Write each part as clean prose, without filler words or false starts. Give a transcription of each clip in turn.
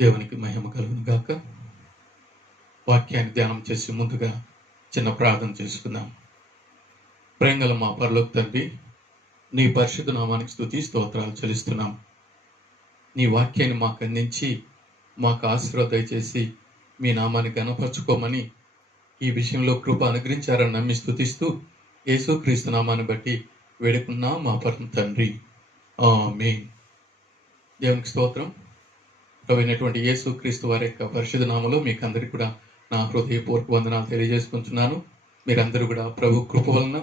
దేవునికి మహిమ కలుగును గాక. వాక్యాన్ని ధ్యానం చేసి ముందుగా చిన్న ప్రార్థన చేసుకుందాం. ప్రేంగల మా పరలోక తండ్రి, నీ పరిశుద్ధ నామానికి స్తుతి స్తోత్రాలు చెల్లిస్తున్నాం. నీ వాక్యాన్ని మాకు అందించి మాకు ఆశీర్వాదం చేసి మీ నామాన్ని గణపరచుకోమని ఈ విషయంలో కృప అనుగ్రహించారని నమ్మి స్తుతిస్తూ యేసుక్రీస్తు నామాన్ని బట్టి వేడుకున్నా మా పరమ తండ్రి, ఆమేన్. దేవునికి స్తోత్రం. ప్రభువైనటువంటి యేసుక్రీస్తు వారి యొక్క పరిశుద్ధ నామములో మీకు అందరికీ కూడా నా హృదయపూర్వక వందనాలు తెలియజేసుకుంటున్నాను. మీరందరూ కూడా ప్రభు కృప వలన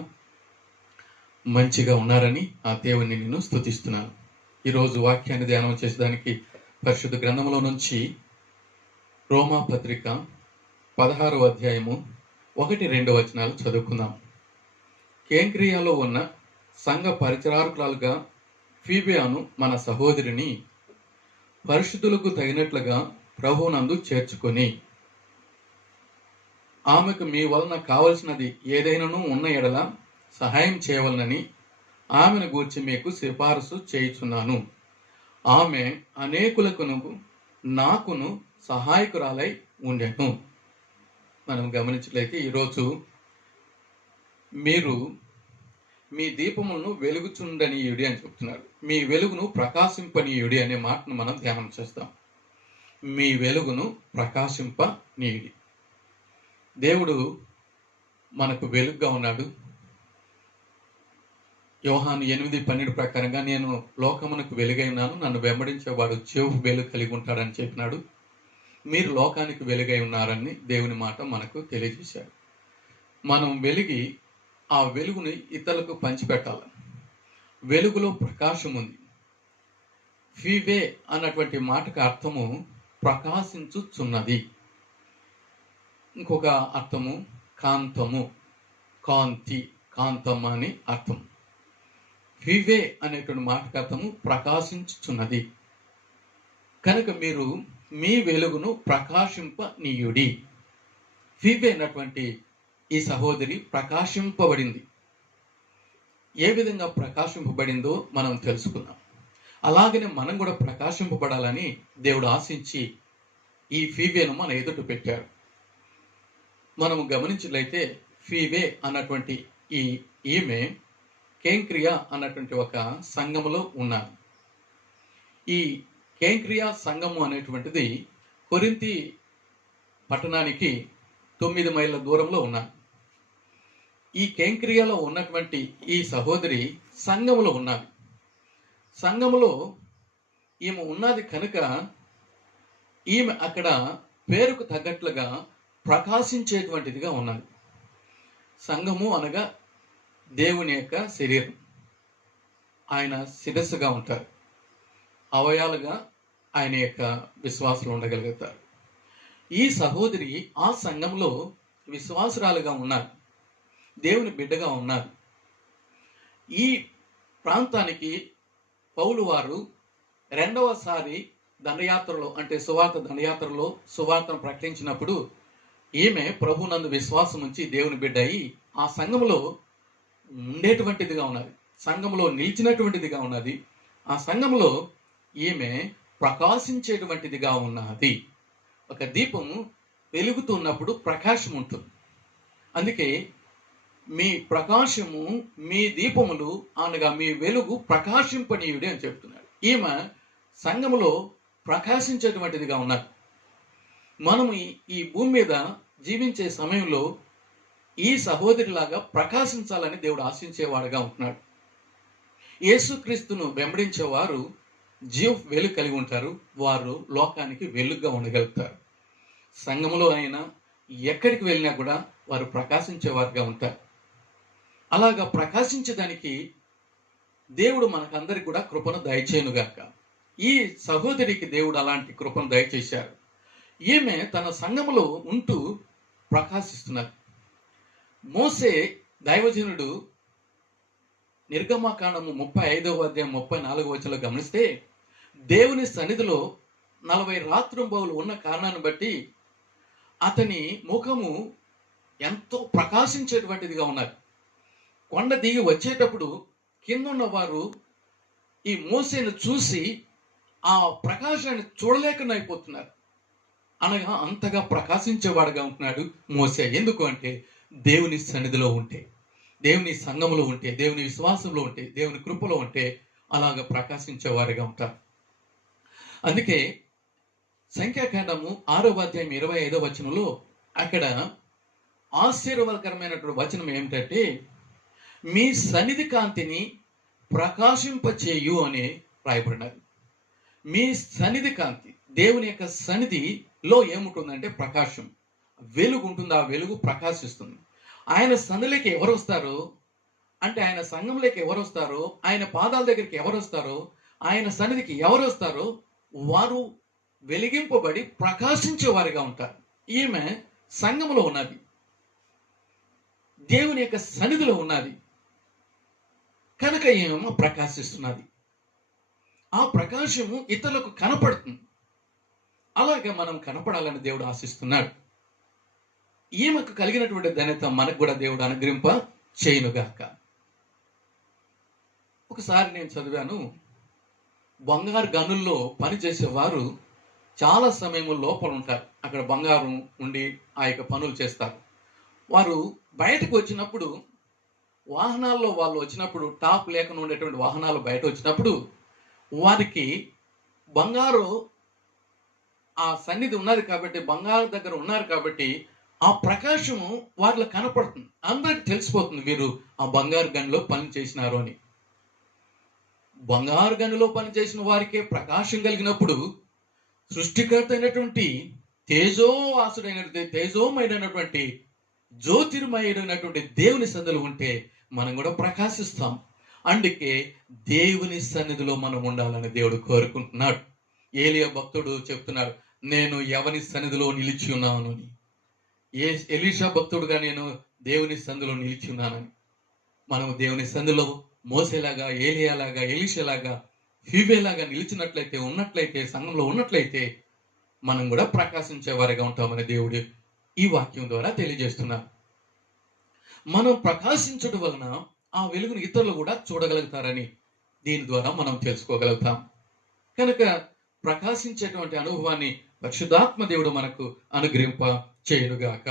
మంచిగా ఉన్నారని ఆ దేవుని నేను స్తుతిస్తున్నాను. ఈరోజు వాక్యాన్ని ధ్యానం చేసేదానికి పరిశుద్ధ గ్రంథంలో నుంచి రోమా పత్రిక 16వ అధ్యాయము 1-2 వచనాలు చదువుకుందాం. కేంక్రియాలో ఉన్న సంఘ పరిచారకురాలుగా ఫీబియాను మన సహోదరిని పరిశుద్ధులకు తగినట్లుగా ప్రభువునందు చేర్చుకొని ఆమెకు మీ వలన కావలసినది ఏదైనాను ఉన్న ఎడల సహాయం చేయవలనని ఆమెను గూర్చి మీకు సిఫారసు చేయుచున్నాను. ఆమె అనేకులకును నాకును సహాయకురాలై ఉండెను. మనం గమనించినట్లయితే ఈరోజు మీరు మీ దీపములను వెలుగుచుండనీయుడి అని చెప్తున్నారు. మీ వెలుగును ప్రకాశింపనీయుడి అనే మాటను మనం ధ్యానం చేస్తాం. మీ వెలుగును ప్రకాశింపనీయుడి. దేవుడు మనకు వెలుగుగా ఉన్నాడు. యోహాను 8:12 ప్రకారంగా నేను లోకమునకు వెలుగై ఉన్నాను, నన్ను వెంబడించేవాడు జీవపు వెలుగు కలిగి ఉంటాడని చెప్పినాడు. మీరు లోకానికి వెలుగై ఉన్నారని దేవుని మాట మనకు తెలియజేశాడు. మనం వెలిగి ఆ వెలుగుని ఇతరులకు పంచిపెట్టాలి. వెలుగులో ప్రకాశం ఉంది. ఫీవే అన్నటువంటి మాటకు అర్థము ప్రకాశించుచున్నది. ఇంకొక అర్థము కాంతము, కాంతి, కాంతం అని అర్థం. ఫీవే అనేటువంటి మాటకు అర్థము ప్రకాశించుచున్నది. కనుక మీరు మీ వెలుగును ప్రకాశింపనీయుడి. ఫీవే అన్నటువంటి ఈ సహోదరి ప్రకాశింపబడింది. ఏ విధంగా ప్రకాశింపబడిందో మనం తెలుసుకుందాం. అలాగనే మనం కూడా ప్రకాశింపబడాలని దేవుడు ఆశించి ఈ ఫీవేను మన ఎదుట పెట్టారు. మనము గమనించినట్లయితే ఫీవే అన్నటువంటి ఈమె కేంక్రియా అన్నటువంటి ఒక సంఘములో ఉన్నారు. ఈ కేంక్రియా సంఘము అనేటువంటిది కొరింథీ పట్టణానికి 9 మైళ్ళ దూరంలో ఉన్నారు. ఈ కేంక్రియాలో ఉన్నటువంటి ఈ సహోదరి సంఘములో ఉన్నది. సంఘములో ఈమె ఉన్నది కనుక ఈమె అక్కడ పేరుకు తగ్గట్లుగా ప్రకాశించేటువంటిదిగా ఉన్నది. సంఘము అనగా దేవుని యొక్క శరీరం. ఆయన శిరస్సుగా ఉంటారు. అవయాలుగా ఆయన యొక్క విశ్వాసులు ఉండగలుగుతారు. ఈ సహోదరి ఆ సంఘంలో విశ్వాసురాలుగా ఉన్నారు, దేవుని బిడ్డగా ఉన్నారు. ఈ ప్రాంతానికి పౌలు వారు 2వసారి దండయాత్రలో, అంటే సువార్త దండయాత్రలో సువార్తను ప్రకటించినప్పుడు ఈమె ప్రభునందు విశ్వాసం ఉంచి దేవుని బిడ్డ అయి ఆ సంఘంలో ఉండేటువంటిదిగా ఉన్నది, సంఘంలో నిలిచినటువంటిదిగా ఉన్నది. ఆ సంఘంలో ఈమె ప్రకాశించేటువంటిదిగా ఉన్నది. ఒక దీపము వెలుగుతున్నప్పుడు ప్రకాశం ఉంటుంది. అందుకే మీ ప్రకాశము, మీ దీపములు అనగా మీ వెలుగు ప్రకాశింపనీయుడి అని చెప్తున్నారు. ఈమె సంఘములో ప్రకాశించేటువంటిదిగా ఉన్నారు. మనము ఈ భూమి మీద జీవించే సమయంలో ఈ సహోదరిలాగా ప్రకాశించాలని దేవుడు ఆశించేవాడుగా ఉంటున్నాడు. యేసుక్రీస్తును వెంబడించేవారు జీవ వెలుగు కలిగి ఉంటారు. వారు లోకానికి వెలుగుగా ఉండగలుగుతారు. సంఘములో అయినా ఎక్కడికి వెళ్ళినా కూడా వారు ప్రకాశించేవారుగా ఉంటారు. అలాగా ప్రకాశించడానికి దేవుడు మనకందరికి కూడా కృపను దయచేయునుగాక. ఈ సహోదరికి దేవుడు అలాంటి కృపను దయచేశారు. ఈమె తన సంఘములో ఉంటూ ప్రకాశిస్తున్నారు. మోసే దైవజనుడు నిర్గమకాండము 35వ అధ్యాయం 34వ వచనంలో గమనిస్తే దేవుని సన్నిధిలో 40 రాత్రింబవలు ఉన్న కారణాన్ని బట్టి అతని ముఖము ఎంతో ప్రకాశించేటువంటిదిగా ఉన్నది. కొండ దిగి వచ్చేటప్పుడు కింద ఉన్న వారు ఈ మోసేను చూసి ఆ ప్రకాశాన్ని చూడలేకుండా అయిపోతున్నారు. అనగా అంతగా ప్రకాశించేవాడుగా ఉంటున్నాడు మోసే. ఎందుకు అంటే దేవుని సన్నిధిలో ఉంటే, దేవుని సంఘంలో ఉంటే, దేవుని విశ్వాసంలో ఉంటే, దేవుని కృపలో ఉంటే అలాగ ప్రకాశించేవారుగా ఉంటారు. అందుకే సంఖ్యాకాండము 6వ అధ్యాయం 25వ వచనంలో అక్కడ ఆశీర్వాదకరమైనటువంటి వచనం ఏమిటంటే, మీ సన్నిధి కాంతిని ప్రకాశింపచేయు అని రాయబడినది. మీ సన్నిధి కాంతి, దేవుని యొక్క సన్నిధిలో ఏముంటుందంటే ప్రకాశం, వెలుగు ఉంటుంది. ఆ వెలుగు ప్రకాశిస్తుంది. ఆయన సన్నిధిలోకి ఎవరు వస్తారో అంటే, ఆయన సంఘంలోకి ఎవరు వస్తారో, ఆయన పాదాల దగ్గరికి ఎవరు వస్తారో, ఆయన సన్నిధికి ఎవరు వస్తారో వారు వెలిగింపబడి ప్రకాశించే వారిగా ఉంటారు. ఈమె సంఘంలో ఉన్నది, దేవుని యొక్క సన్నిధిలో ఉన్నది కనుక ఏమో ప్రకాశిస్తున్నది. ఆ ప్రకాశము ఇతరులకు కనపడుతుంది. అలాగే మనం కనపడాలని దేవుడు ఆశిస్తున్నాడు. ఈమెకు కలిగినటువంటి ధన్యత మనకు కూడా దేవుడు అనుగ్రహింప చేయునుగాక. ఒకసారి నేను చదివాను, బంగారు గనుల్లో పనిచేసేవారు చాలా సమయం లోపల ఉంటారు. అక్కడ బంగారం ఉండి ఆ యొక్క పనులు చేస్తారు. వారు బయటకు వచ్చినప్పుడు, వాహనాల్లో వాళ్ళు వచ్చినప్పుడు, టాప్ లేకుండా ఉండేటువంటి వాహనాలు బయట వచ్చినప్పుడు వారికి బంగారు ఆ సన్నిధి ఉన్నది కాబట్టి, బంగారు దగ్గర ఉన్నారు కాబట్టి ఆ ప్రకాశము వారిలో కనపడుతుంది. అందరికి తెలిసిపోతుంది వీరు ఆ బంగారు గనిలో పని చేసినారు అని. బంగారు గనిలో పనిచేసిన వారికే ప్రకాశం కలిగినప్పుడు, సృష్టికర్త అయినటువంటి తేజోమయుడైనటువంటి జ్యోతిర్మయుడైనటువంటి దేవుని సన్నిధిలో ఉంటే మనం కూడా ప్రకాశిస్తాం. అందుకే దేవుని సన్నిధిలో మనం ఉండాలని దేవుడు కోరుకుంటున్నాడు. ఏలియా భక్తుడు చెప్తున్నాడు, నేను ఎవని సన్నిధిలో నిలిచి ఉన్నాను అని. ఎలీషా భక్తుడుగా నేను దేవుని సన్నిధిలో నిలిచి ఉన్నానని. మనము దేవుని సన్నిధిలో మోసేలాగా, ఏలియాలాగా, ఎలీషాలాగా, ఫీబేలాగా నిలిచినట్లయితే, ఉన్నట్లయితే, సంఘంలో ఉన్నట్లయితే మనం కూడా ప్రకాశించే వారిగా ఉంటామని దేవుడు ఈ వాక్యం ద్వారా తెలియజేస్తున్నారు. మనం ప్రకాశించడం వలన ఆ వెలుగును ఇతరులు కూడా చూడగలుగుతారని దీని ద్వారా మనం తెలుసుకోగలుగుతాం. కనుక ప్రకాశించేటువంటి అనుభవాన్ని పరిశుద్ధాత్మ దేవుడు మనకు అనుగ్రహింప చేయునుగాక.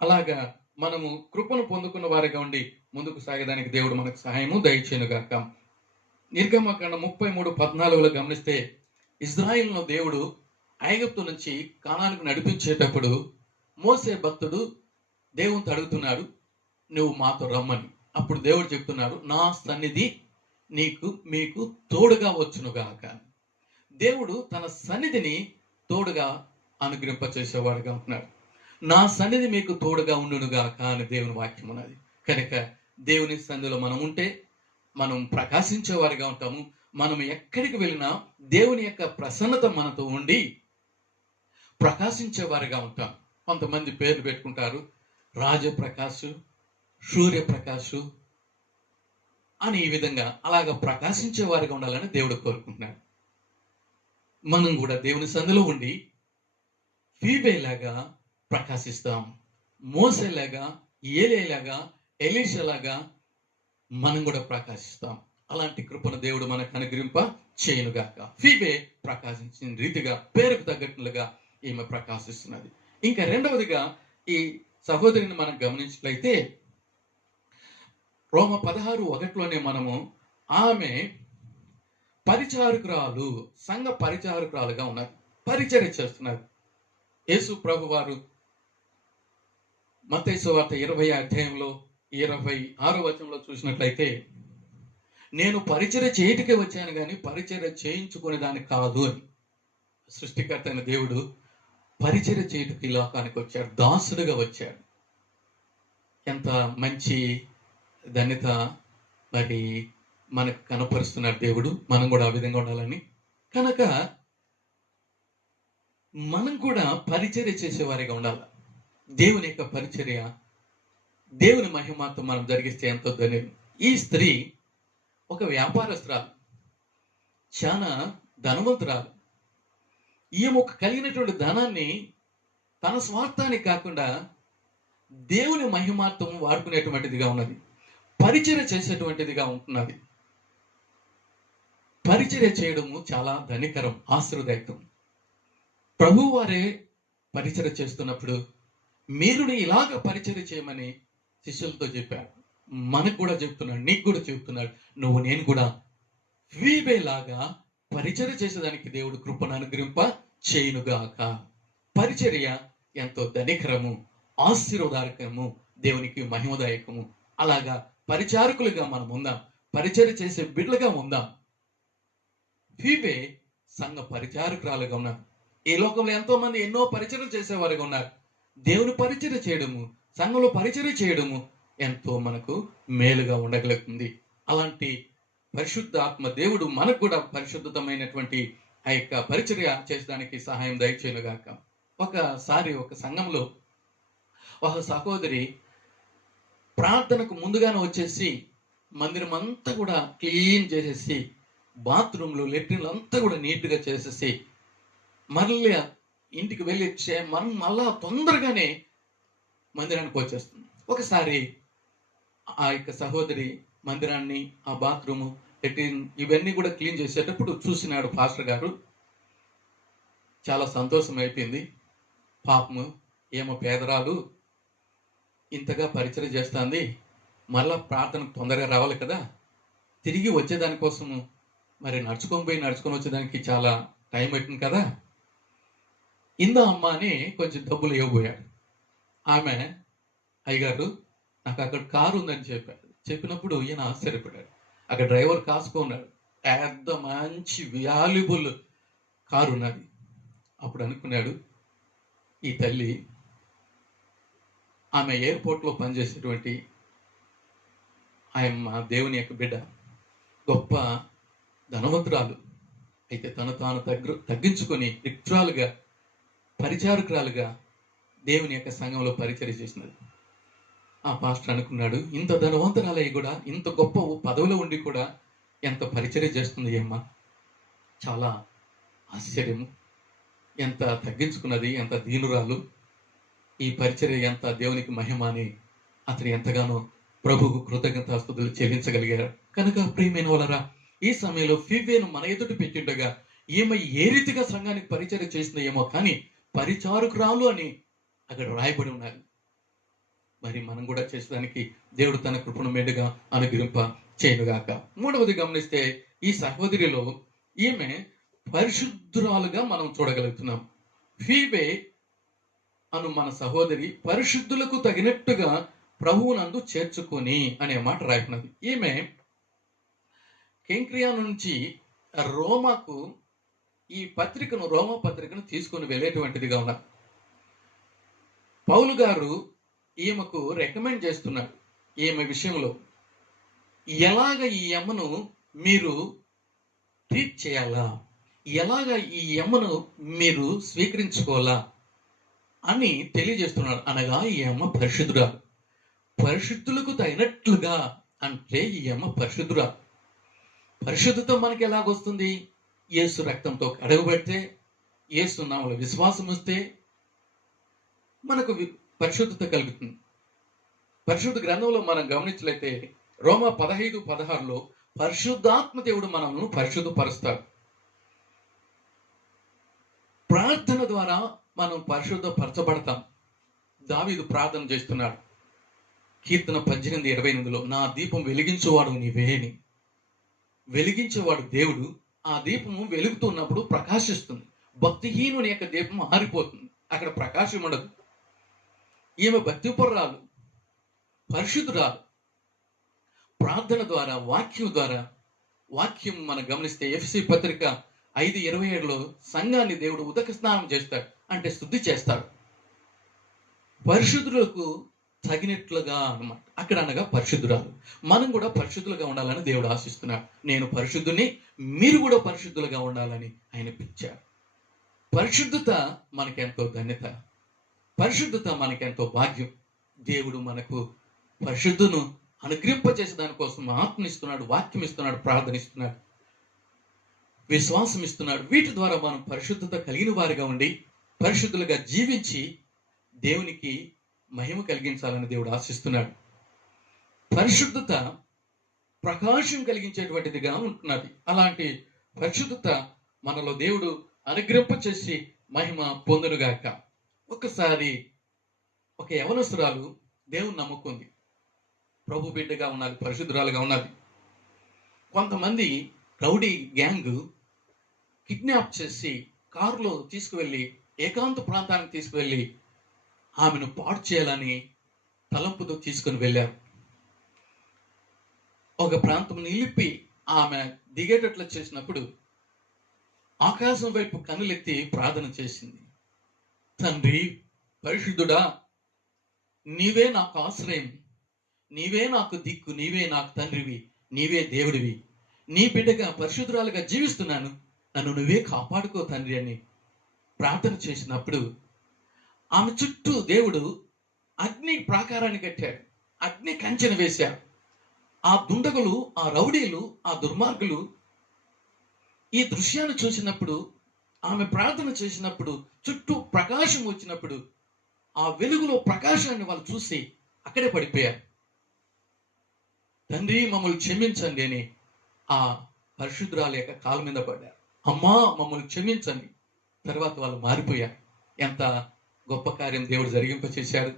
అలాగా మనము కృపను పొందుకున్న వారిగా ఉండి ముందుకు సాగడానికి దేవుడు మనకు సహాయము దయచేయునుగాక. నిర్గమకాండం 33:14 గమనిస్తే, ఇజ్రాయిల్ను దేవుడు ఐగుప్తు నుంచి కానానుకు నడిపించేటప్పుడు మోసే భక్తుడు దేవునితో అడుగుతున్నాడు, నువ్వు మాతో రమ్మని. అప్పుడు దేవుడు చెప్తున్నాడు, నా సన్నిధి మీకు తోడుగా వచ్చునుగాక. దేవుడు తన సన్నిధిని తోడుగా అనుగ్రహింప చేసేవాడుగా ఉంటున్నాడు. నా సన్నిధి మీకు తోడుగా ఉండునుగాక అని దేవుని వాక్యం ఉన్నది. కనుక దేవుని సన్నిధిలో మనం ఉంటే మనం ప్రకాశించేవారిగా ఉంటాము. మనం ఎక్కడికి వెళ్ళినా దేవుని యొక్క ప్రసన్నత మనతో ఉండి ప్రకాశించేవారిగా ఉంటాం. కొంతమంది పేర్లు పెట్టుకుంటారు, రాజప్రకాశ్, సూర్యప్రకాశ్ అని. ఈ విధంగా అలాగ ప్రకాశించే వారిగా ఉండాలని దేవుడు కోరుకుంటున్నాడు. మనం కూడా దేవుని సన్నిధిలో ఉండి ఫీబేలాగా ప్రకాశిస్తాం. మోసేలాగా, ఏలియాలాగా, ఎలీషాలాగా మనం కూడా ప్రకాశిస్తాం. అలాంటి కృపను దేవుడు మనకు అనుగ్రహింప చేయునుగాక. ఫీబే ప్రకాశించిన రీతిగా, పేరుకు తగ్గట్లుగా ఈమె ప్రకాశిస్తున్నది. ఇంకా రెండవదిగా ఈ సహోదరిని మనం గమనించినట్లయితే, రోమ 16:1 మనము ఆమె పరిచారకురాలు, సంఘ పరిచారకురాలుగా ఉన్నారు, పరిచర్య చేస్తున్నారు. యేసు ప్రభు వారు మత్తయి సువార్త 20:26 చూసినట్లయితే, నేను పరిచర్య చేయటికే వచ్చాను కానీ పరిచర్య చేయించుకునే దానికి కాదు అని. సృష్టికర్త అయిన దేవుడు పరిచర్య చేయటకు ఈ లోకానికి వచ్చాడు, దాసుడుగా వచ్చాడు. ఎంత మంచి ధన్యత మరి మనకు కనపరుస్తున్నాడు దేవుడు. మనం కూడా ఆ విధంగా ఉండాలని. కనుక మనం కూడా పరిచర్య చేసేవారిగా ఉండాలి. దేవుని యొక్క పరిచర్య, దేవుని మహిమాతో మనం జరిగిస్తే ఎంతో ధన్యం. ఈ స్త్రీ ఒక వ్యాపారస్తురాలు, చాలా ధనవంతురాలు. ఈమె కలిగినటువంటి ధనాన్ని తన స్వార్థానికి కాకుండా దేవుని మహిమార్థం వాడుకునేటువంటిదిగా ఉన్నది, పరిచర్య చేసేటువంటిదిగా ఉంటున్నది. పరిచర్య చేయడము చాలా ధనికరం, ఆశీర్వదాయకం. ప్రభు వారే పరిచర్య చేస్తున్నప్పుడు మీరు ఇలాగ పరిచర్య చేయమని శిష్యులతో చెప్పాడు. మనకు కూడా చెప్తున్నాడు, నీకు కూడా చెప్తున్నాడు. నువ్వు నేను కూడా ఫీబే లాగా పరిచర్య చేసేదానికి దేవుడు కృపను అనుగ్రహింప చేయునుగాక. పరిచర్య ఎంతో ధనికరము, ఆశీర్వాదకరము, దేవునికి మహిమదాయకము. అలాగా పరిచారకులుగా మనం ఉందాం, పరిచర్య చేసే బిడ్డలుగా ఉందాం. ఫీబే సంఘ పరిచారకురాలుగా ఉన్నారు. ఈ లోకంలో ఎంతో మంది ఎన్నో పరిచర్యలు చేసేవారుగా ఉన్నారు. దేవుని పరిచర్య చేయడము, సంఘంలో పరిచర్య చేయడము ఎంతో మనకు మేలుగా ఉండగలుగుతుంది. అలాంటి పరిశుద్ధ ఆత్మ దేవుడు మనకు కూడా పరిశుద్ధమైనటువంటి ఆ యొక్క పరిచర్య చేసడానికి సహాయం దయచేయునుగాక. ఒకసారి ఒక సంఘంలో ఒక సహోదరి ప్రార్థనకు ముందుగానే వచ్చేసి మందిరం అంతా కూడా క్లీన్ చేసేసి, బాత్రూమ్లు, లెట్రిన్లు అంతా కూడా నీట్గా చేసేసి మళ్ళీ ఇంటికి వెళ్ళి మళ్ళా తొందరగానే మందిరానికి వచ్చేస్తుంది. ఒకసారి ఆ యొక్క సహోదరి మందిరాన్ని, ఆ బాత్రూము, లెట్రిన్ ఇవన్నీ కూడా క్లీన్ చేసేటప్పుడు చూసినాడు పాస్టర్ గారు. చాలా సంతోషం అయిపోయింది. పాపము ఏమో పేదరాలు ఇంతగా పరిచయం చేస్తుంది, మళ్ళా ప్రార్థనకు తొందరగా రావాలి కదా, తిరిగి వచ్చేదానికోసము మరి నడుచుకొని వచ్చేదానికి చాలా టైం పట్టింది కదా, ఇందా అమ్మ అని కొంచెం డబ్బులు ఇవ్వబోయాడు. ఆమె, అయ్యగారు నాకు అక్కడ కారు ఉందని చెప్పినప్పుడు ఈయన ఆశ్చర్యపడ్డాడు. అక్కడ డ్రైవర్ కాసుకున్నాడు, పెద్ద మంచి వాల్యుబుల్ కారు ఉన్నది. అప్పుడు అనుకున్నాడు, ఈ తల్లి ఆమె ఎయిర్పోర్ట్లో పనిచేసేటువంటి ఆయమ్మ దేవుని యొక్క బిడ్డ, గొప్ప ధనవంతురాలు. అయితే తను తాను తగ్గించుకొని రిక్చురాలుగా, పరిచారకురాలుగా దేవుని యొక్క సంఘంలో పరిచర్య చేసినది. ఆ పాస్టర్ అనుకున్నాడు, ఇంత ధనవంతురాలయ్యి కూడా, ఇంత గొప్ప పదవిలో ఉండి కూడా ఎంత పరిచర్య చేస్తుంది అమ్మ, చాలా ఆశ్చర్యము. ఎంత తగ్గించుకున్నది, ఎంత దీనురాలు, ఈ పరిచర్య ఎంత దేవునికి మహిమ అని అతను ఎంతగానో ప్రభువుకు కృతజ్ఞతాస్తుతులు చెల్లించగలిగారు. కనుక ప్రియమైన వాళ్ళరా, ఈ సమయంలో ఫీబేను మన ఎదుటి పెట్టిండగా ఈమె ఏ రీతిగా సంఘానికి పరిచర్య చేసిందో ఏమో, కానీ పరిచారకురాలు అని అక్కడ రాయబడి ఉన్నారు. మరి మనం కూడా చేసేదానికి దేవుడు తన కృపను మెండుగా అనుగ్రహింప చేయనుగాక. మూడవది గమనిస్తే, ఈ సహోదరిలో ఈమె పరిశుద్ధురాలుగా మనం చూడగలుగుతున్నాం. ఫీబే అను మన సహోదరి పరిశుద్ధులకు తగినట్టుగా ప్రభువునందు చేర్చుకొని అనే మాట రాయకున్నది. ఈమె కెంక్రియా నుంచి రోమాకు ఈ పత్రికను, రోమా పత్రికను తీసుకొని వెళ్ళేటువంటిదిగా ఉన్నారు. పౌలు గారు ఈమెకు రికమెండ్ చేస్తున్నాడు, ఈమె విషయంలో ఎలాగ ఈ అమ్మను మీరు ట్రీట్ చేయాలా, ఎలాగ ఈ అమ్మను మీరు స్వీకరించుకోవాలా అని తెలియజేస్తున్నాడు. అనగా ఈ అమ్మ పరిశుద్ధురాలు, పరిశుద్ధులకు తగినట్లుగా అంటే ఈ అమ్మ పరిశుద్ధురాలు. పరిశుద్ధత మనకి ఎలాగొస్తుంది? యేసు రక్తంతో అడగబడితే, యేసు నామములో విశ్వాసం వస్తే మనకు పరిశుద్ధత కలుగుతుంది. పరిశుద్ధ గ్రంథంలో మనం గమనించలేతే రోమా 15:16 పరిశుద్ధాత్మ దేవుడు మనల్ని పరిశుద్ధపరుస్తాడు. ప్రార్థన ద్వారా మనం పరిశుద్ధపరచబడతాం. దావీదు ప్రార్థన చేస్తున్నాడు కీర్తన 18:28, నా దీపం వెలిగించేవాడు నీవేని. వెలిగించేవాడు దేవుడు. ఆ దీపము వెలుగుతున్నప్పుడు ప్రకాశిస్తుంది. భక్తిహీనుని యొక్క దీపం ఆరిపోతుంది, అక్కడ ప్రకాశం ఉండదు. ఈమె భక్తిపరురాలు, పరిశుద్ధురాలు. ప్రార్థన ద్వారా, వాక్యం ద్వారా, వాక్యం మనం గమనిస్తే ఎఫెసీ పత్రిక 5:27 సంఘాన్ని దేవుడు ఉదక స్నానం చేస్తాడు, అంటే శుద్ధి చేస్తాడు. పరిశుద్ధులకు తగినట్లుగా అన్నమాట అక్కడ, అనగా పరిశుద్ధురాలు. మనం కూడా పరిశుద్ధులుగా ఉండాలని దేవుడు ఆశిస్తున్నాడు. నేను పరిశుద్ధుని, మీరు కూడా పరిశుద్ధులుగా ఉండాలని ఆయన పిలిచాడు. పరిశుద్ధత మనకెంతో ధన్యత, పరిశుద్ధత మనకెంతో భాగ్యం. దేవుడు మనకు పరిశుద్ధును అనుగ్రహింపచేసే దానికోసం ఆత్మ ఇస్తున్నాడు, వాక్యం ఇస్తున్నాడు, ప్రార్థన ఇస్తున్నాడు, విశ్వాసం ఇస్తున్నాడు. వీటి ద్వారా మనం పరిశుద్ధత కలిగిన వారిగా ఉండి పరిశుద్ధులుగా జీవించి దేవునికి మహిమ కలిగించాలని దేవుడు ఆశిస్తున్నాడు. పరిశుద్ధత ప్రకాశం కలిగించేటువంటిదిగా ఉంటున్నది. అలాంటి పరిశుద్ధత మనలో దేవుడు అనుగ్రహింప చేసి మహిమ పొందునుగాక. ఒకసారి ఒక యవనస్తురాలు దేవుని నమ్ముకుంది, ప్రభు బిడ్డగా ఉన్నది, పరిశుద్ధురాలుగా ఉన్నది. కొంతమంది రౌడీ గ్యాంగ్ కిడ్నాప్ చేసి కారులో తీసుకువెళ్ళి ఏకాంత ప్రాంతానికి తీసుకువెళ్ళి ఆమెను పాడు చేయాలని తలంపుతో తీసుకుని వెళ్ళారు. ఒక ప్రాంతం నిలిపి ఆమె దిగేటట్లు చేసినప్పుడు ఆకాశం వైపు కనులెత్తి ప్రార్థన చేసింది. తండ్రి పరిశుద్ధుడా, నీవే నాకు ఆశ్రయం, నీవే నాకు దిక్కు, నీవే నాకు తండ్రివి, నీవే దేవుడివి. నీ బిడ్డగా పరిశుద్ధురాలుగా జీవిస్తున్నాను, నన్ను నువ్వే కాపాడుకో తండ్రి అని ప్రార్థన చేసినప్పుడు ఆమె చుట్టూ దేవుడు అగ్ని ప్రాకారాన్ని కట్టాడు, అగ్ని కంచెను వేశాడు. ఆ దుండగులు, ఆ రౌడీలు, ఆ దుర్మార్గులు ఈ దృశ్యాన్ని చూసినప్పుడు, ఆమె ప్రార్థన చేసినప్పుడు చుట్టూ ప్రకాశం వచ్చినప్పుడు ఆ వెలుగులో ప్రకాశాన్ని వాళ్ళు చూసి అక్కడే పడిపోయారు. తండ్రి మమ్మల్ని క్షమించండి అని ఆ పరిశుద్ధురాలు యొక్క కాళ్ళ మీద పడ్డారు. అమ్మా మమ్మల్ని క్షమించండి. తర్వాత వాళ్ళు మారిపోయారు. ఎంత గొప్ప కార్యం దేవుడు జరిగింపచేశాడు.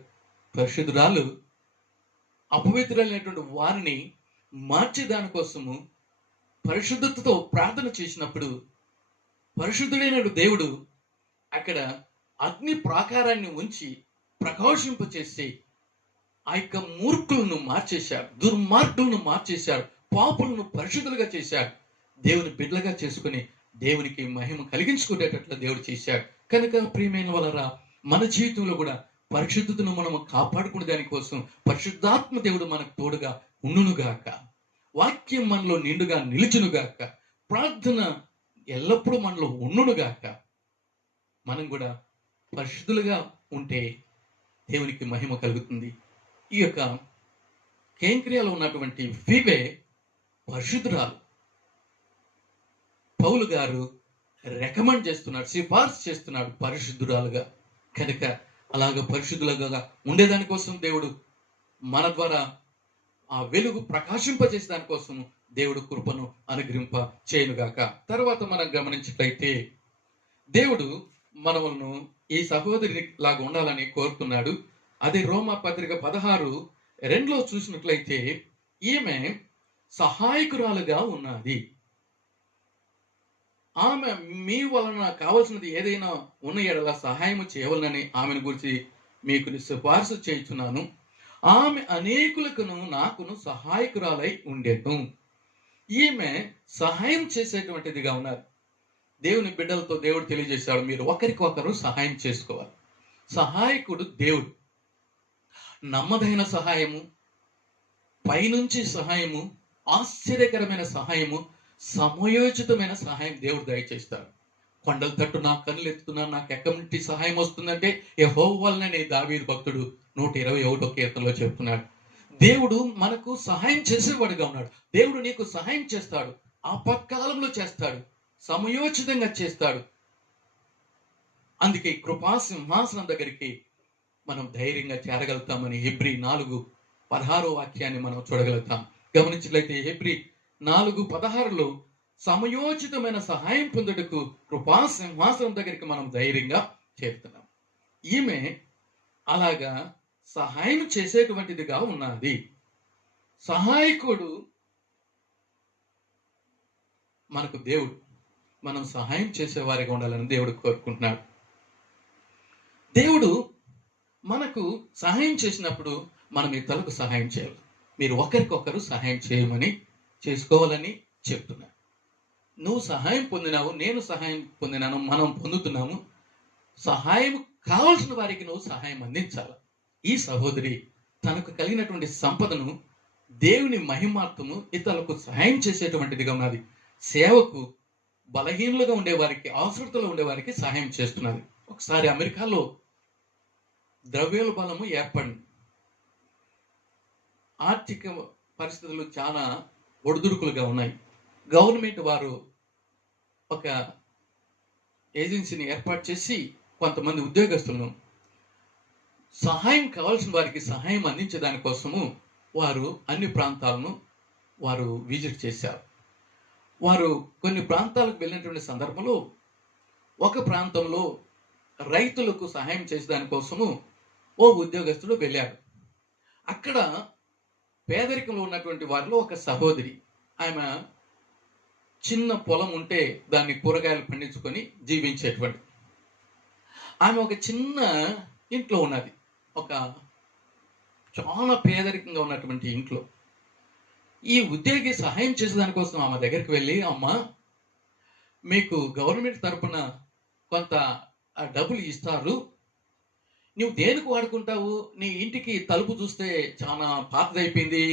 పరిశుద్ధురాలు అపవిత్రులైనటువంటి వారిని మార్చే దానికోసము పరిశుద్ధతతో ప్రార్థన చేసినప్పుడు పరిశుద్ధుడైన దేవుడు అక్కడ అగ్ని ప్రాకారాన్ని ఉంచి ప్రకాశింపచేసి ఆ యొక్క మూర్ఖులను మార్చేశాడు, దుర్మార్గులను మార్చేశాడు, పాపులను పరిశుద్ధులుగా చేశాడు. దేవుని బిడ్డలుగా చేసుకుని దేవునికి మహిమ కలిగించుకునేటట్లు దేవుడు చేశాడు. కనుక ప్రియమైన వాళ్ళరా, మన జీవితంలో కూడా పరిశుద్ధతను మనము కాపాడుకునే దానికోసం పరిశుద్ధాత్మ దేవుడు మనకు తోడుగా ఉండునుగాక. వాక్యం మనలో నిండుగా నిలుచునుగాక. ప్రార్థన ఎల్లప్పుడూ మనలో ఉండునుగాక. మనం కూడా పరిశుద్ధులుగా ఉంటే దేవునికి మహిమ కలుగుతుంది. ఈ యొక్క కేంక్రియాలో ఉన్నటువంటి ఫీబే పరిశుద్ధురాలు. పౌలు గారు రికమెండ్ చేస్తున్నాడు, సిఫార్సు చేస్తున్నాడు పరిశుద్ధురాలుగా. కనుక అలాగ పరిశుద్ధులుగా ఉండేదానికోసం దేవుడు మన ద్వారా ఆ వెలుగు ప్రకాశింపజేసే దానికోసం దేవుడు కృపను అనుగ్రహింప చేయనుగాక. తర్వాత మనం గమనించినట్లయితే దేవుడు మనలను ఈ సహోదరి లాగా ఉండాలని కోరుతున్నాడు. అదే రోమా పత్రిక 16:2 చూసినట్లయితే ఈమె సహాయకురాలుగా ఉన్నది. ఆమె మీ వలన కావలసినది ఏదైనా ఉన్న ఎడల సహాయం చేయవలనని ఆమెను గురించి మీకు సిఫార్సు చేయుచున్నాను. ఆమె అనేకులకును నాకును సహాయకురాలై ఉండేను. ఈమె సహాయం చేసేటువంటిదిగా ఉన్నారు. దేవుని బిడ్డలతో దేవుడు తెలియజేశాడు, మీరు ఒకరికొకరు సహాయం చేసుకోవాలి. సహాయకుడు దేవుడు. నమ్మదైన సహాయము, పైనుంచి సహాయము, ఆశ్చర్యకరమైన సహాయము, సమయోచితమైన సహాయం దేవుడు దయచేస్తాడు. కొండల తట్టు నా కన్నులు ఎత్తుతున్నా, నాకు ఎక్కడి నుండి సహాయం వస్తుందంటే యెహోవా వలననే దావీదు భక్తుడు 121వ కీర్తనలో చెప్తున్నాడు. దేవుడు మనకు సహాయం చేసేవాడుగా ఉన్నాడు. దేవుడు నీకు సహాయం చేస్తాడు, ఆపత్కాలంలో చేస్తాడు, సమయోచితంగా చేస్తాడు. అందుకే కృపా సింహాసనం దగ్గరికి మనం ధైర్యంగా చేరగలుగుతామని హెబ్రీ 4:16 మనం చూడగలుగుతాం. గమనించినట్లయితే హెబ్రీ 4:16 సమయోచితమైన సహాయం పొందుటకు కృపా సింహాసనం దగ్గరికి మనం ధైర్యంగా చేరుతున్నాం. ఈమె అలాగా సహాయం చేసేటువంటిదిగా ఉన్నది. సహాయకుడు మనకు దేవుడు. మనం సహాయం చేసేవారిగా ఉండాలని దేవుడు కోరుకుంటున్నాడు. దేవుడు మనకు సహాయం చేసినప్పుడు మనం ఇతరులకు సహాయం చేయాలి. మీరు ఒకరికొకరు సహాయం చేయమని చేసుకోవాలని చెప్తున్నాడు. నువ్వు సహాయం పొందినావు, నేను సహాయం పొందినాను, మనం పొందుతున్నాము. సహాయం కావాల్సిన వారికి నువ్వు సహాయం అందించాలి. ఈ సహోదరి తనకు కలిగినటువంటి సంపదను దేవుని మహిమార్థము ఇతరులకు సహాయం చేసేటువంటిదిగా ఉన్నది. సేవకు బలహీనులుగా ఉండేవారికి, అవసరతలో ఉండేవారికి సహాయం చేస్తున్నది. ఒకసారి అమెరికాలో ద్రవ్యోల్బణము ఏర్పడింది. ఆర్థిక పరిస్థితులు చాలా ఒడిదుడుకులుగా ఉన్నాయి. గవర్నమెంట్ వారు ఒక ఏజెన్సీని ఏర్పాటు చేసి కొంతమంది ఉద్యోగస్తులను సహాయం కావాల్సిన వారికి సహాయం అందించే దానికోసము వారు అన్ని ప్రాంతాలను వారు విజిట్ చేశారు. వారు కొన్ని ప్రాంతాలకు వెళ్ళినటువంటి సందర్భంలో ఒక ప్రాంతంలో రైతులకు సహాయం చేసే దానికోసము ఓ ఉద్యోగస్తుడు వెళ్ళాడు. అక్కడ పేదరికంలో ఉన్నటువంటి వారిలో ఒక సహోదరి, ఆమె చిన్న పొలం ఉంటే దాన్ని కూరగాయలు పండించుకొని జీవించేటువంటి ఆమె ఒక చిన్న ఇంట్లో ఉన్నది. ఒక చాలా పేదరికంగా ఉన్నటువంటి ఇంట్లో ఈ ఉద్యోగి సహాయం చేసే దానికోసం ఆమె దగ్గరికి వెళ్ళి, అమ్మ, మీకు గవర్నమెంట్ తరపున కొంత డబ్బులు ఇస్తారు, నువ్వు దేనికి వాడుకుంటావు? నీ ఇంటికి తలుపు చూస్తే చాలా పాతదైపోయింది,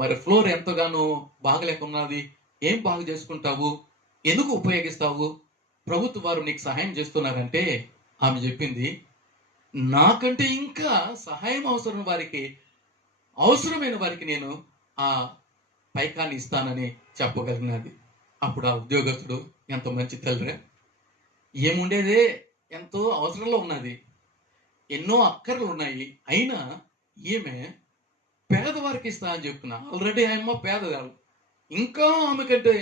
మరి ఫ్లోర్ ఎంతగానో బాగలేకున్నది, ఏం బాగు చేసుకుంటావు, ఎందుకు ఉపయోగిస్తావు? ప్రభుత్వ వారు నీకు సహాయం చేస్తున్నారంటే ఆమె చెప్పింది, నాకంటే ఇంకా సహాయం అవసరమైన వారికి నేను ఆ పైకాన్ని ఇస్తానని చెప్పగలిగినది. అప్పుడు ఆ ఉద్యోగస్తుడు, ఎంత మంచి తల్లిరా, ఏముండేదే, ఎంతో అవసరంలో ఉన్నది, ఎన్నో అక్కర్లు ఉన్నాయి, అయినా ఈమె పేదవారికి ఇస్తా అని చెప్తున్నా. ఆల్రెడీ ఆయమ్మ పేదవాళ్ళు, ఇంకా ఆమె కంటే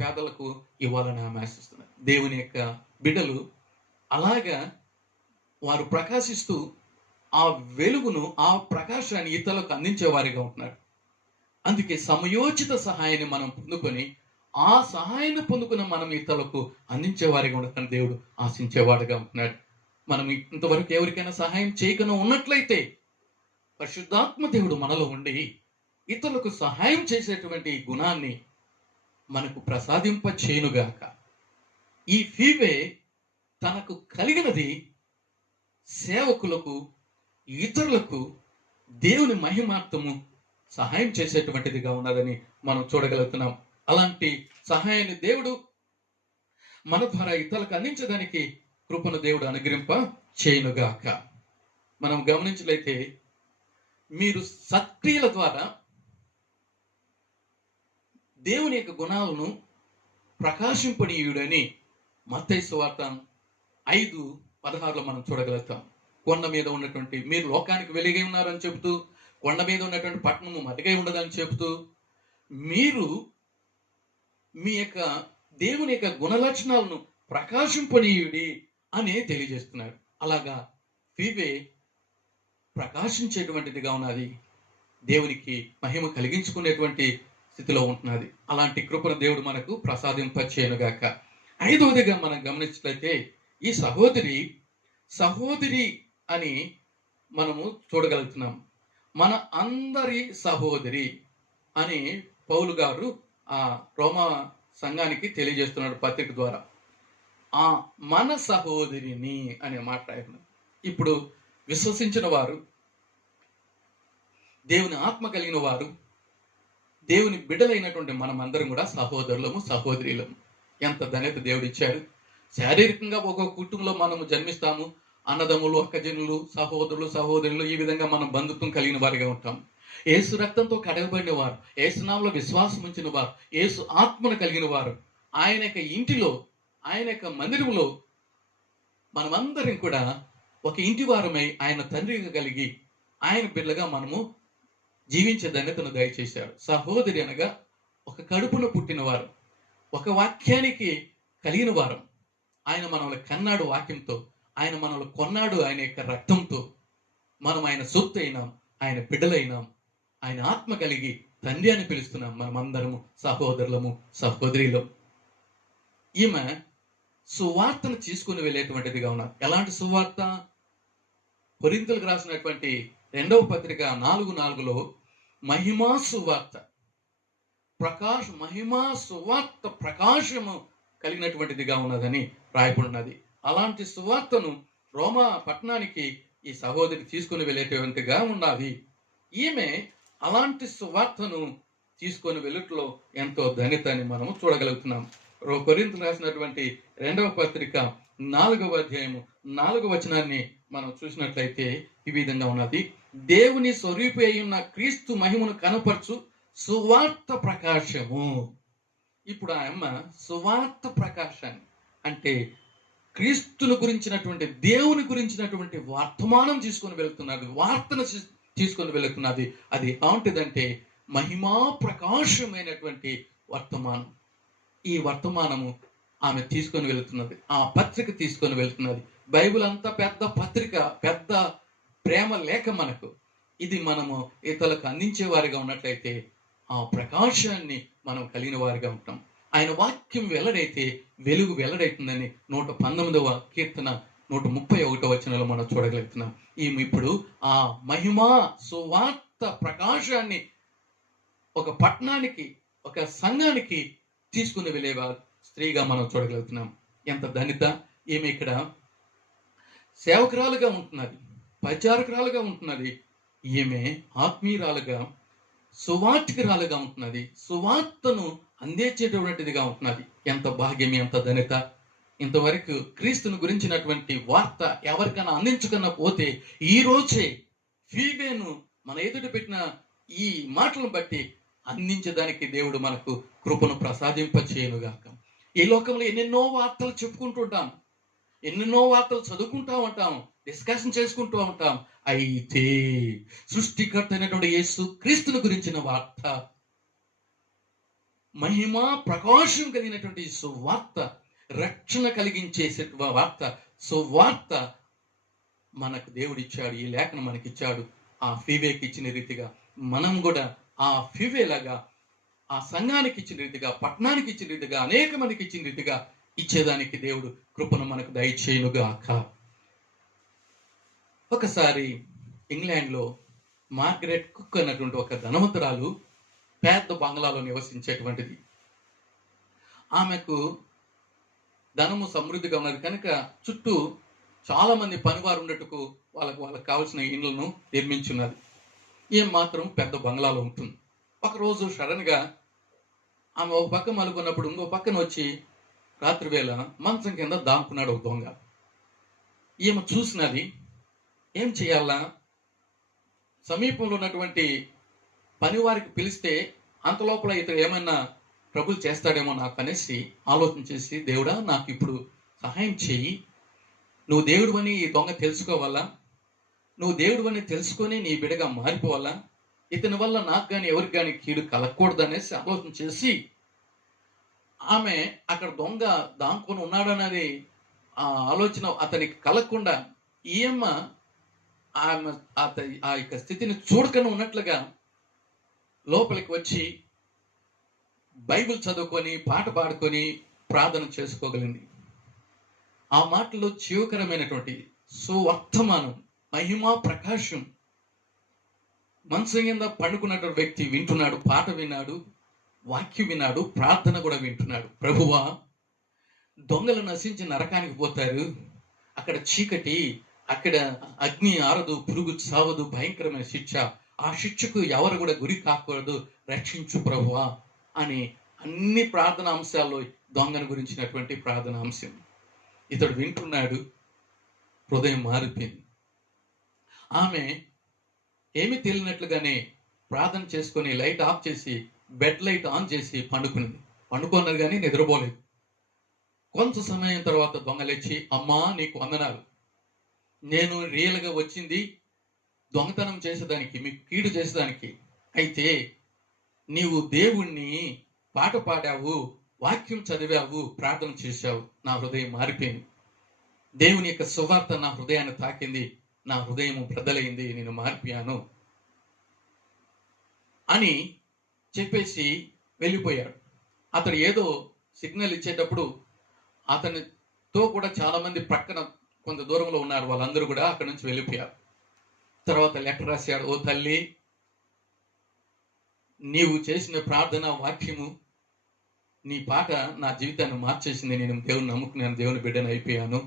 పేదలకు ఇవ్వాలని ఆమె ఆశిస్తున్నారు. దేవుని యొక్క బిడ్డలు అలాగా వారు ప్రకాశిస్తూ ఆ వెలుగును, ఆ ప్రకాశాన్ని ఇతరులకు అందించేవారిగా ఉంటున్నారు. అందుకే సమయోచిత సహాయాన్ని మనం పొందుకొని ఆ సహాయాన్ని పొందుకున్న మనం ఇతరులకు అందించేవారిగా ఉండటం దేవుడు ఆశించేవాడుగా ఉంటున్నాడు. మనం ఇంతవరకు ఎవరికైనా సహాయం చేయకుండా ఉన్నట్లయితే పరిశుద్ధాత్మ దేవుడు మనలో ఉండి ఇతరులకు సహాయం చేసేటువంటి గుణాన్ని మనకు ప్రసాదింప చేయునుగాక. ఈ ఫీవే తనకు కలిగినది సేవకులకు, ఇతరులకు దేవుని మహిమార్థము సహాయం చేసేటువంటిదిగా ఉన్నదని మనం చూడగలుగుతున్నాం. అలాంటి సహాయాన్ని దేవుడు మన ద్వారా ఇతరులకు అందించడానికి కృపను దేవుడు అనుగ్రహింప చేయునుగాక. మనం గమనించలైతే, మీరు సత్క్రియల ద్వారా దేవుని యొక్క గుణాలను ప్రకాశింపనీయుడని మత్తయి సువార్త 5:16 మనం చూడగలుగుతాం. కొండ మీద ఉన్నటువంటి మీరు లోకానికి వెలిగి ఉన్నారని చెబుతూ, కొండ మీద ఉన్నటువంటి పట్టణము మటుకై ఉండదని చెబుతూ, మీరు మీ యొక్క దేవుని యొక్క గుణలక్షణాలను ప్రకాశింపనీయుడి అని తెలియజేస్తున్నారు. అలాగా ఫీవే ప్రకాశించేటువంటిదిగా ఉన్నది, దేవునికి మహిమ కలిగించుకునేటువంటి స్థితిలో ఉంటున్నది. అలాంటి కృపను దేవుడు మనకు ప్రసాదింపచేయునుగాక. 5వదిగా మనం గమనించినట్లయితే, ఈ సహోదరి అని మనము చూడగలుగుతున్నాం. మన అందరి సహోదరి అని పౌలు గారు ఆ రోమా సంఘానికి తెలియజేస్తున్నాడు పత్రిక ద్వారా. ఆ మన సహోదరిని అనే మాట రాయబడింది. ఇప్పుడు విశ్వసించిన వారు, దేవుని ఆత్మ కలిగిన వారు, దేవుని బిడ్డలైనటువంటి మనమందరం కూడా సహోదరులము, సహోదరులము. ఎంత ధన్యత దేవుడు ఇచ్చాడు. శారీరకంగా ఒక్కొక్క కుటుంబంలో మనము జన్మిస్తాము. అన్నదమ్ములు, అక్కజనులు, సహోదరులు, సహోదరులు, ఈ విధంగా మనం బంధుత్వం కలిగిన వారిగా ఉంటాం. యేసు రక్తంతో కడగబడిన వారు, యేసు నామములో విశ్వాసం ఉంచిన వారు, యేసు ఆత్మను కలిగిన వారు, ఆయన యొక్క ఇంటిలో, ఆయన యొక్క మందిరంలో మనమందరం కూడా ఒక ఇంటి వారమై ఆయన తండ్రిగా కలిగి ఆయన బిడ్డలుగా మనము జీవించే ధన్యతను దయచేశాడు. సహోదరి అనగా ఒక కడుపున పుట్టిన వారు, ఒక వాక్యానికి కలిగిన వారం. ఆయన మనల్ని కన్నాడు వాక్యంతో, ఆయన మనల్ని కొన్నాడు ఆయన యొక్క రక్తంతో. మనం ఆయన సొత్తు అయినాం, ఆయన బిడ్డలైనాం, ఆయన ఆత్మ కలిగి తండ్రి అని పిలుస్తున్నాం. మనమందరము సహోదరులము, సహోదరులం. ఈమె సువార్తను తీసుకుని వెళ్ళేటువంటిదిగా ఉన్నారు. ఎలాంటి సువార్త? కొరింథీయులకు రాసినటువంటి 2వ పత్రిక 4:4లో మహిమా సువార్త, మహిమా సువార్త ప్రకాశము కలిగినటువంటిదిగా ఉన్నదని రాయబడినది. అలాంటి సువార్తను రోమా పట్టణానికి ఈ సహోదరి తీసుకుని వెళ్ళేటువంటిగా ఉన్నది. ఈమె అలాంటి సువార్తను తీసుకొని వెళ్ళట్లో ఎంతో ధన్యత అని మనము చూడగలుగుతున్నాం. కొరింథీయులకు రాసినటువంటి 2వ పత్రిక 4వ అధ్యాయము 4వ వచనాన్ని మనం చూసినట్లయితే ఈ విధంగా ఉన్నది. దేవుని స్వరూపి అయి ఉన్న క్రీస్తు మహిమను కనపరచు సువార్త ప్రకాశము. ఇప్పుడు ఆ అమ్మ సువార్త ప్రకాశాన్ని అంటే క్రీస్తును గురించినటువంటి, దేవుని గురించినటువంటి వర్తమానం తీసుకొని వెళుతున్నది, వార్తను తీసుకొని వెళుతున్నది. అది ఏంటిదంటే మహిమా ప్రకాశమైనటువంటి వర్తమానం. ఈ వర్తమానము ఆమె తీసుకొని వెళుతున్నది, ఆ పత్రిక తీసుకొని వెళ్తున్నది. బైబిల్ అంతా పెద్ద పత్రిక, పెద్ద ప్రేమ లేఖ మనకు. ఇది మనము ఇతరులకు అందించే వారిగా ఉన్నట్లయితే ఆ ప్రకాశాన్ని మనం కలిగిన వారిగా ఉంటాం. ఆయన వాక్యం వెల్లడైతే వెలుగు వెల్లడైతుందని 119వ కీర్తన 131వ వచనంలో మనం చూడగలుగుతున్నాం. ఈమె ఇప్పుడు ఆ మహిమా సువార్త ప్రకాశాన్ని ఒక పట్టణానికి, ఒక సంఘానికి తీసుకుని వెళ్ళేవారు స్త్రీగా మనం చూడగలుగుతున్నాం. ఎంత ధన్యత! ఈమె ఇక్కడ సేవకురాలుగా ఉంటున్నది, పరిచారకురాలుగా ఉంటున్నది. ఈమె ఆత్మీయురాలుగా, సువార్తికురాలుగా ఉంటున్నది, సువార్తను అందించేటటువంటిదిగా ఉంటున్నది. ఎంత భాగ్యం, ఎంత ధన్యత! ఇంతవరకు క్రీస్తుని గురించినటువంటి వార్త ఎవరికైనా అందించకన్నా పోతే ఈ రోజే ఫీవేను మన ఎదుట పెట్టిన ఈ మాటలను బట్టి అందించడానికి దేవుడు మనకు కృపను ప్రసాదింపచేయునుగాక. ఈ లోకంలో ఎన్నెన్నో వార్తలు చెప్పుకుంటుంటాం, ఎన్నెన్నో వార్తలు చదువుకుంటా ఉంటాం, డిస్కషన్ చేసుకుంటూ ఉంటాం. అయితే సృష్టికర్త అయినటువంటి యేసు క్రీస్తుని గురించిన వార్త, మహిమా ప్రకాశం కలిగినటువంటి సువార్త, రక్షణ కలిగించే వార్త, సువార్త మనకు దేవుడు ఇచ్చాడు. ఈ లేఖను మనకిచ్చాడు. ఆ ఫీవేకి ఇచ్చిన రీతిగా మనం కూడా ఆ ఫీవేలాగా ఆ సంఘానికి ఇచ్చిన రీతిగా, పట్టణానికి ఇచ్చిన రీతిగా, అనేక మందికి ఇచ్చిన రీతిగా ఇచ్చేదానికి దేవుడు కృపను మనకు దయచేయునుగాక. ఒకసారి ఇంగ్లాండ్లో మార్గరెట్ కుక్ అన్నటువంటి ఒక ధనవంతురాలు పెద్ద బంగ్లాలో నివసించేటువంటిది. ఆమెకు ధనము సమృద్ధిగా ఉన్నది కనుక చుట్టూ చాలా మంది పనివారు ఉండటకు వాళ్ళకు కావాల్సిన ఇండ్లను నిర్మించున్నది. ఏం మాత్రం పెద్ద బంగ్లాలో ఉంటుంది. ఒకరోజు సడన్ గా ఆమె ఒక పక్క మలుకున్నప్పుడు ఇంకో పక్కన వచ్చి రాత్రి వేళ మంచం కింద దాక్కున్నాడు ఒక దొంగ. ఈమె చూసినది, ఏం చేయాలా, సమీపంలో ఉన్నటువంటి పనివారికి పిలిస్తే అంతలోపల ఇతడు ఏమైనా ట్రబుల్ చేస్తాడేమో నాకు అనేసి ఆలోచన చేసి, దేవుడా నాకు ఇప్పుడు సహాయం చేయి, నువ్వు దేవుడు అని ఈ దొంగ తెలుసుకోవాలా, నువ్వు దేవుడు అని తెలుసుకొని నీ బిడగా మారిపోవాలా, ఇతని వల్ల నాకు కానీ ఎవరికి కానీ కీడు కలగకూడదు అనేసి ఆలోచన చేసి ఆమె అక్కడ దొంగ దాంకొని ఉన్నాడనేది ఆ ఆలోచన అతనికి కలగకుండా ఈయమ్మ ఆమె ఆ యొక్క స్థితిని చూడకనే ఉన్నట్లుగా లోపలికి వచ్చి బైబిల్ చదువుకొని పాట పాడుకొని ప్రార్థన చేసుకోగలిగింది. ఆ మాటలో జీవకరమైనటువంటి సువర్తమానం, మహిమా ప్రకాశం. మనసు కింద పండుకున్నటువంటి వ్యక్తి వింటున్నాడు, పాట విన్నాడు, వాక్యం విన్నాడు, ప్రార్థన కూడా వింటున్నాడు. ప్రభువా, దొంగలు నశించి నరకానికి పోతారు, అక్కడ చీకటి, అక్కడ అగ్ని ఆరదు, పురుగు సావదు, భయంకరమైన శిక్ష, ఆ శిక్షకు ఎవరు కూడా గురి కాకూడదు, రక్షించు ప్రభువా అని అన్ని ప్రార్థన అంశాల్లో దొంగను గురించినటువంటి ప్రార్థన అంశం. ఇతడు వింటున్నాడు, హృదయం మారిపోయింది. ఆమె ఏమి తెలియనట్లుగానే ప్రార్థన చేసుకొని లైట్ ఆఫ్ చేసి బెడ్ లైట్ ఆన్ చేసి పండుకున్నది కానీ నిద్రపోలేదు. కొంత సమయం తర్వాత దొంగ లేచి, అమ్మా నీకు వందనాలు, నేను రియల్గా వచ్చింది దొంగతనం చేసేదానికి, మీకు కీడు చేసేదానికి, అయితే నీవు దేవుణ్ణి పాట పాడావు, వాక్యం చదివావు, ప్రార్థన చేశావు, నా హృదయం మారిపోయింది, దేవుని యొక్క సువార్త నా హృదయాన్ని తాకింది, నా హృదయం బద్దలైంది, నేను మారిపోయాను అని చెప్పేసి వెళ్ళిపోయాడు. అతడు ఏదో సిగ్నల్ ఇచ్చేటప్పుడు అతనితో కూడా చాలా మంది ప్రక్కన కొంత దూరంలో ఉన్నారు, వాళ్ళందరూ కూడా అక్కడి నుంచి వెళ్ళిపోయారు. తర్వాత లెటర్ రాశాడు, ఓ తల్లి, నీవు చేసిన ప్రార్థన వాక్యము, నీ పాట నా జీవితాన్ని మార్చేసింది, నేను దేవుని నమ్ముకున్నాను, దేవుని బిడ్డను అయిపోయాను,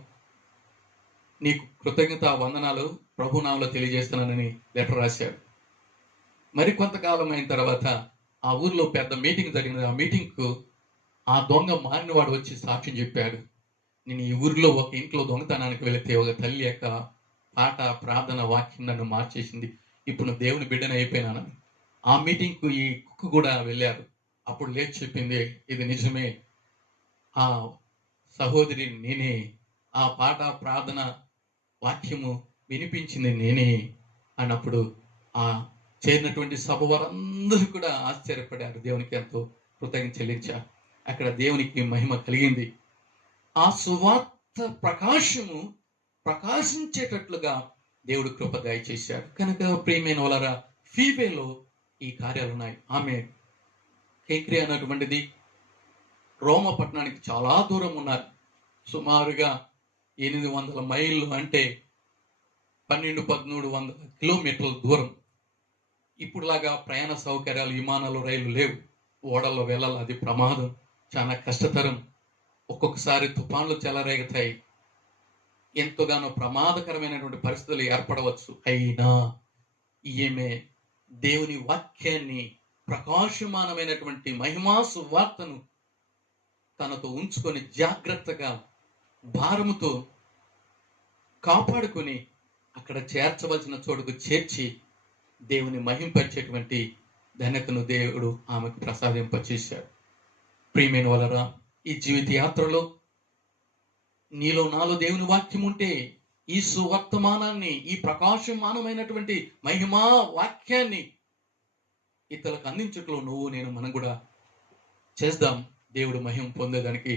నీకు కృతజ్ఞత వందనాలు ప్రభునామంలో తెలియజేస్తున్నానని లెటర్ రాశాడు. మరి కొంతకాలం అయిన తర్వాత ఆ ఊర్లో పెద్ద మీటింగ్ జరిగినది. ఆ మీటింగ్కు ఆ దొంగ మారినవాడు వచ్చి సాక్ష్యం చెప్పాడు, నేను ఈ ఊరిలో ఒక ఇంట్లో దొంగతనానికి వెళితే ఒక తల్లి యొక్క పాట, ప్రార్థన, వాక్యం నన్ను మార్చేసింది, ఇప్పుడు దేవుని బిడ్డను అయిపోయినాను. ఆ మీటింగ్కు ఈ కుక్కు కూడా వెళ్ళారు. అప్పుడు లేచి చెప్పింది, ఇది నిజమే, ఆ సహోదరి నేనే, ఆ పాట, ప్రార్థన, వాక్యము వినిపించింది నేనే అన్నప్పుడు ఆ చేరినటువంటి సభ వారందరూ కూడా ఆశ్చర్యపడారు. దేవునికి ఎంతో కృతజ్ఞత చెల్లించారు. అక్కడ దేవునికి మహిమ కలిగింది. ఆ సువార్త ప్రకాశము ప్రకాశించేటట్లుగా దేవుడు కృప దయచేశాడు. కనుక ప్రియమైన వాళ్ళరా, ఫీబేలో ఈ కార్యాలు ఉన్నాయి. ఆమె కేంక్రే అన్నటువంటిది రోమ పట్టణానికి చాలా దూరం ఉన్నారు. సుమారుగా 800 మైళ్ళు, అంటే 1200-1300 కిలోమీటర్ల దూరం. ఇప్పుడులాగా ప్రయాణ సౌకర్యాలు, విమానాలు, రైళ్లు లేవు. ఓడల్లో వెళ్ళాలి, అది ప్రమాదం, చాలా కష్టతరం. ఒక్కొక్కసారి తుఫాన్లు చెలరేగుతాయి. ఎంతగానో ప్రమాదకరమైనటువంటి పరిస్థితులు ఏర్పడవచ్చు. అయినా ఈమె దేవుని వాక్యాన్ని, ప్రకాశమానమైనటువంటి మహిమాసు వార్తను తనతో ఉంచుకొని జాగ్రత్తగా భారముతో కాపాడుకొని అక్కడ చేర్చవలసిన చోటుకు చేర్చి దేవుని మహింపరిచేటువంటి ధన్యతను దేవుడు ఆమెకు ప్రసాదింపచేశాడు. ప్రియమైన వాళ్ళరా, ఈ జీవిత యాత్రలో నీలో నాలో దేవుని వాక్యం ఉంటే ఈ సువర్తమానాన్ని, ఈ ప్రకాశమానమైనటువంటి మహిమా వాక్యాన్ని ఇతరులకు అందించట్లో మనం కూడా చేద్దాం. దేవుడు మహిమ పొందేదానికి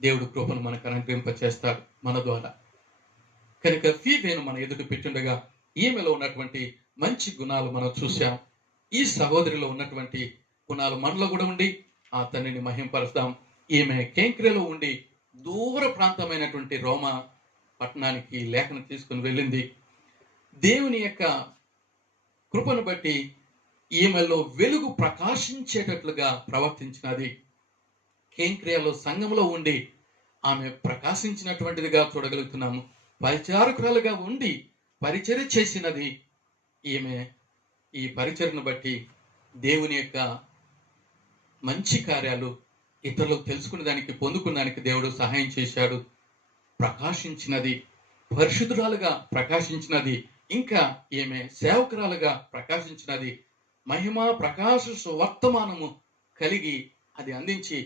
దేవుడు కృపను మనకు అనుగ్రహింప చేస్తాడు మన ద్వారా. కనుక ఫీబేను మన ఎదుట పెట్టుండగా ఈమెలో ఉన్నటువంటి మంచి గుణాలు మనం చూసాం. ఈ సహోదరిలో ఉన్నటువంటి గుణాలు మనలో కూడా ఉండి ఆ తండ్రిని మహింపరుస్తాం. ఈమె కేంక్రేలో ఉండి దూర ప్రాంతమైనటువంటి రోమా పట్టణానికి లేఖను తీసుకుని వెళ్ళింది. దేవుని యొక్క కృపను బట్టి ఈమెలో వెలుగు ప్రకాశించేటట్లుగా ప్రవర్తించినది. కేంక్రియాలో సంఘంలో ఉండి ఆమె ప్రకాశించినటువంటిదిగా చూడగలుగుతున్నాము. పరిచారకురాలుగా ఉండి పరిచర్య చేసినది ఈమె. ఈ పరిచర్ను బట్టి దేవుని యొక్క మంచి కార్యాలు ఇతరులకు తెలుసుకునే దానికి, పొందుకునేదానికి దేవుడు సహాయం చేశాడు. ప్రకాశించినది, పరిశుద్ధురాలుగా ప్రకాశించినది. ఇంకా ఈమె సేవకురాలుగా ప్రకాశించినది. మహిమ ప్రకాశ వర్తమానము కలిగి అది అందించి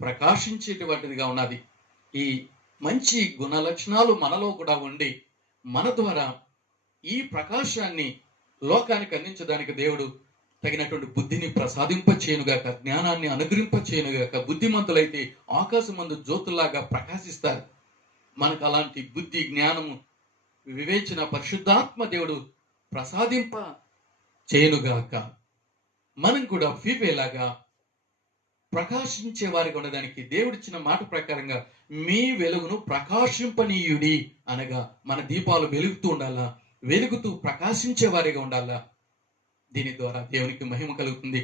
ప్రకాశించేటువంటిదిగా ఉన్నది. ఈ మంచి గుణ లక్షణాలు మనలో కూడా ఉండి మన ద్వారా ఈ ప్రకాశాన్ని లోకానికి అందించడానికి దేవుడు తగినటువంటి బుద్ధిని ప్రసాదింపచేయునుగాక, జ్ఞానాన్ని అనుగ్రహింపచేయునుగాక. బుద్ధిమంతులైతే ఆకాశమందు జ్యోతుల్లాగా ప్రకాశిస్తారు. మనకు అలాంటి బుద్ధి, జ్ఞానము, వివేచన పరిశుద్ధాత్మ దేవుడు ప్రసాదింప చేయునుగాక. మనం కూడా ఫీబేలాగా ప్రకాశించే వారిగా ఉండడానికి దేవుడిచ్చిన మాట ప్రకారంగా మీ వెలుగును ప్రకాశింపనీయుడి అనగా మన దీపాలు వెలుగుతూ ఉండాలా, వెలుగుతూ ప్రకాశించే వారిగా ఉండాలా. దీని ద్వారా దేవునికి మహిమ కలుగుతుంది,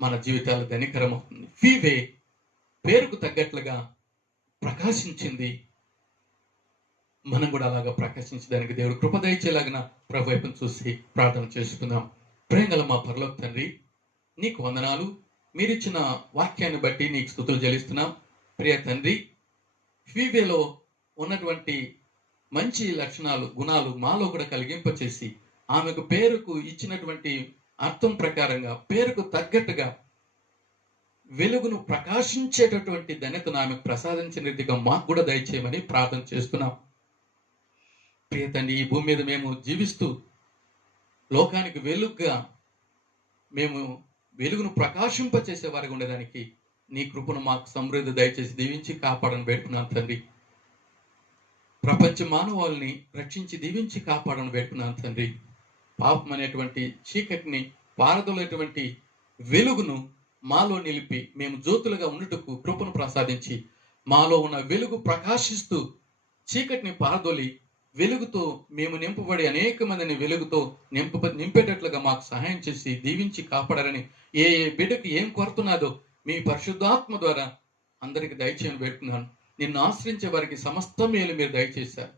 మన జీవితాలు ధనికరం అవుతుంది. ఫీబే పేరుకు తగ్గట్లుగా ప్రకాశించింది. మనం కూడా అలాగా ప్రకాశించడానికి దేవుడు కృప దయచేలాగిన ప్రభు వైపును చూసి ప్రార్థన చేసుకుందాం. ప్రేమగల మా పరలోక తండ్రి, నీకు వందనాలు. మీరిచ్చిన వాక్యాన్ని బట్టి నీకు స్తుతులు చెల్లిస్తున్నాం. ప్రియ తండ్రి, ఫీబేలో ఉన్నటువంటి మంచి లక్షణాలు, గుణాలు మాలో కూడా కలిగింపచేసి ఆమెకు పేరుకు ఇచ్చినటువంటి అర్థం ప్రకారంగా, పేరుకు తగ్గట్టుగా వెలుగును ప్రకాశించేటటువంటి ధన్యతను ఆమెకు ప్రసాదించిన రీతిగా మాకు కూడా దయచేయమని ప్రార్థన చేస్తున్నాం. ప్రియ తండ్రి, ఈ భూమి మీద మేము జీవిస్తూ లోకానికి వెలుగుగా మేము వెలుగును ప్రకాశింపచేసే వారికి ఉండడానికి నీ కృపను మాకు సమృద్ధి దయచేసి దీవించి కాపాడని పెట్టుకున్నాను తండ్రి. ప్రపంచ మానవాళిని రక్షించి దీవించి కాపాడని పెట్టుకున్నాను తండ్రి. పాపం అనేటువంటి చీకటిని పారదోలేటువంటి వెలుగును మాలో నిలిపి మేము జ్యోతులుగా ఉండుటకు కృపను ప్రసాదించి మాలో ఉన్న వెలుగు ప్రకాశిస్తూ చీకటిని పారదోలి వెలుగుతో మేము నింపబడి అనేక మందిని వెలుగుతో నింపేటట్లుగా మాకు సహాయం చేసి దీవించి కాపాడాలని, ఏ బిడ్డకు ఏం కొరతున్నదో మీ పరిశుద్ధాత్మ ద్వారా అందరికి దయచేయని పెడుతున్నాను. నిన్ను ఆశ్రయించే వారికి సమస్త మేలు మీరు దయచేశారు.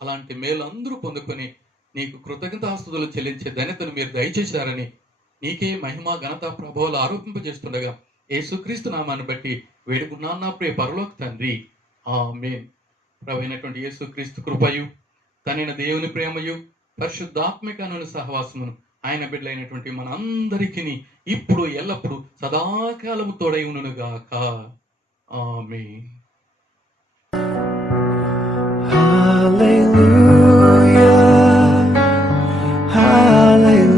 అలాంటి మేలు అందరూ పొందుకొని నీకు కృతజ్ఞతాస్తుతులు చెల్లించే ధన్యతను మీరు దయచేశారని నీకే మహిమ ఘనత ప్రభావాలు ఆరోపింపజేస్తుండగా యేసుక్రీస్తు నామాన్ని బట్టి వేడుకున్నాను నా ప్రియ పరలోక తండ్రి, ఆమేన్. ప్రభువైనటువంటి యేసుక్రీస్తు కృపయు, తనైన దేవుని ప్రేమయు, పరిశుద్ధాత్మికను సహవాసమును ఆయన బిడ్డలైనటువంటి మన అందరికీ ఇప్పుడు ఎల్లప్పుడు సదాకాలము తోడై ఉండునుగాక. ఆమేన్. Hallelujah, hallelujah.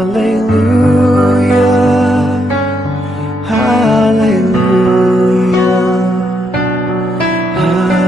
Hallelujah.